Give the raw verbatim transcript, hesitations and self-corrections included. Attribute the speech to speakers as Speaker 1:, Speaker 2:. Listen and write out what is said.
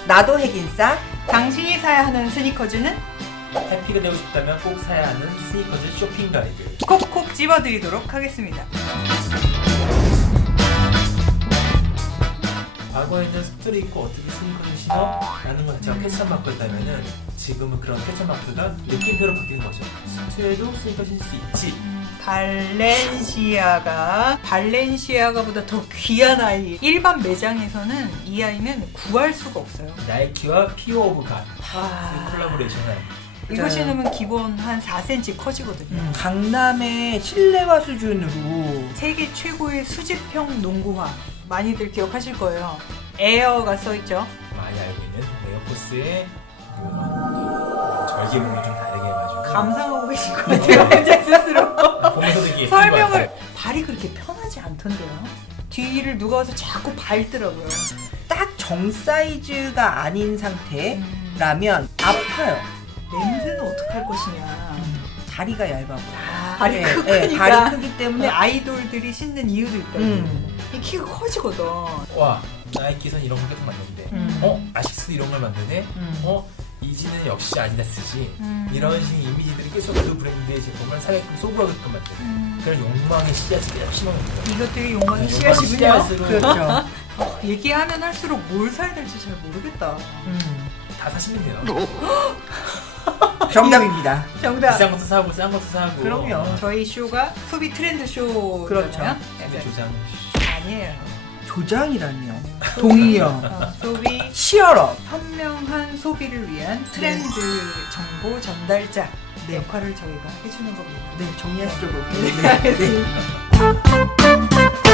Speaker 1: 나도 핵인싸.
Speaker 2: 당신이 사야 하는 스니커즈는
Speaker 3: 해피가 되고 싶다면 꼭 사야 하는 스니커즈 쇼핑 가이드.
Speaker 2: 콕콕 집어드리도록 하겠습니다.
Speaker 3: 과거에는 스트를 입고 어떻게 스니커즈를 신어? 라는 걸 자체가 패션 마크였다면은 지금은 그런 패션 마크가 느낌표로 바뀌는 거죠. 스트에도 스니커 신을 수 있지.
Speaker 2: 발렌시아가 발렌시아가보다 더 귀한 아이. 일반 매장에서는 이 아이는 구할 수가 없어요.
Speaker 3: 나이키와 피오 오브 갓
Speaker 2: 아.
Speaker 3: 콜라보레이션을
Speaker 2: 이거 신으면 기본 한 사 센티미터 커지거든요.
Speaker 1: 음, 강남의 실내화 수준으로.
Speaker 2: 세계 최고의 수집형 농구화 많이들 기억하실 거예요. 에어가 써있죠.
Speaker 3: 많이 알고 있는 에어포스의 그 절개물을 좀 다르게 해가지고
Speaker 2: 감상하고 계신 것 같아요. 현재 스스로.
Speaker 3: 보면서도 이게
Speaker 2: 설명을. 발이 그렇게 편하지 않던데요. 뒤를 누가 와서 자꾸 밟더라고요.
Speaker 1: 딱 정 사이즈가 아닌 상태라면 아파요.
Speaker 2: 냄새는 어떡할 것이냐.
Speaker 1: 음, 다리가 얇아 보여.
Speaker 2: 아, 발이
Speaker 1: 네,
Speaker 2: 크니까.
Speaker 1: 네, 다리 크기
Speaker 2: 근데
Speaker 1: 때문에
Speaker 2: 아이돌들이 신는 이유도 있다고.
Speaker 1: 음.
Speaker 2: 이 키가 커지거든.
Speaker 3: 와 나이키선 이런 걸 계속 만드는데
Speaker 1: 음.
Speaker 3: 어? 아식스 이런 걸 만드네?
Speaker 1: 음.
Speaker 3: 어? 이지는 역시 아디다스지.
Speaker 2: 음.
Speaker 3: 이런 식 이미지들이 계속 그 브랜드의 제품을 사게끔 쏘부하게끔 만드는
Speaker 2: 음.
Speaker 3: 그런 욕망의 씨앗이 계속 심어놓는
Speaker 2: 이것들이 욕망의
Speaker 3: 네,
Speaker 2: 씨앗이군요.
Speaker 3: 씨앗으로
Speaker 1: 그렇죠.
Speaker 2: 어, 얘기하면 할수록 뭘 사야 될지 잘 모르겠다.
Speaker 1: 음.
Speaker 3: 다 사시면 돼요.
Speaker 1: 정답입니다.
Speaker 2: 정답.
Speaker 3: 비싼 것도 사고 싼 것도 사고.
Speaker 1: 그럼요.
Speaker 2: 저희 쇼가 소비 트렌드 쇼잖아요.
Speaker 1: 그렇죠.
Speaker 3: 근데 조장
Speaker 2: 아니에요.
Speaker 1: 조장이라니요. 동의요.
Speaker 2: 어, 소비
Speaker 1: 치열업.
Speaker 2: 현명한 소비를 위한 트렌드 정보 전달자
Speaker 1: 네.
Speaker 2: 역할을 저희가 해주는 겁니다.
Speaker 1: 네, 정리하시죠, 그렇게.
Speaker 2: 네,
Speaker 1: 네.
Speaker 2: 알겠습니다.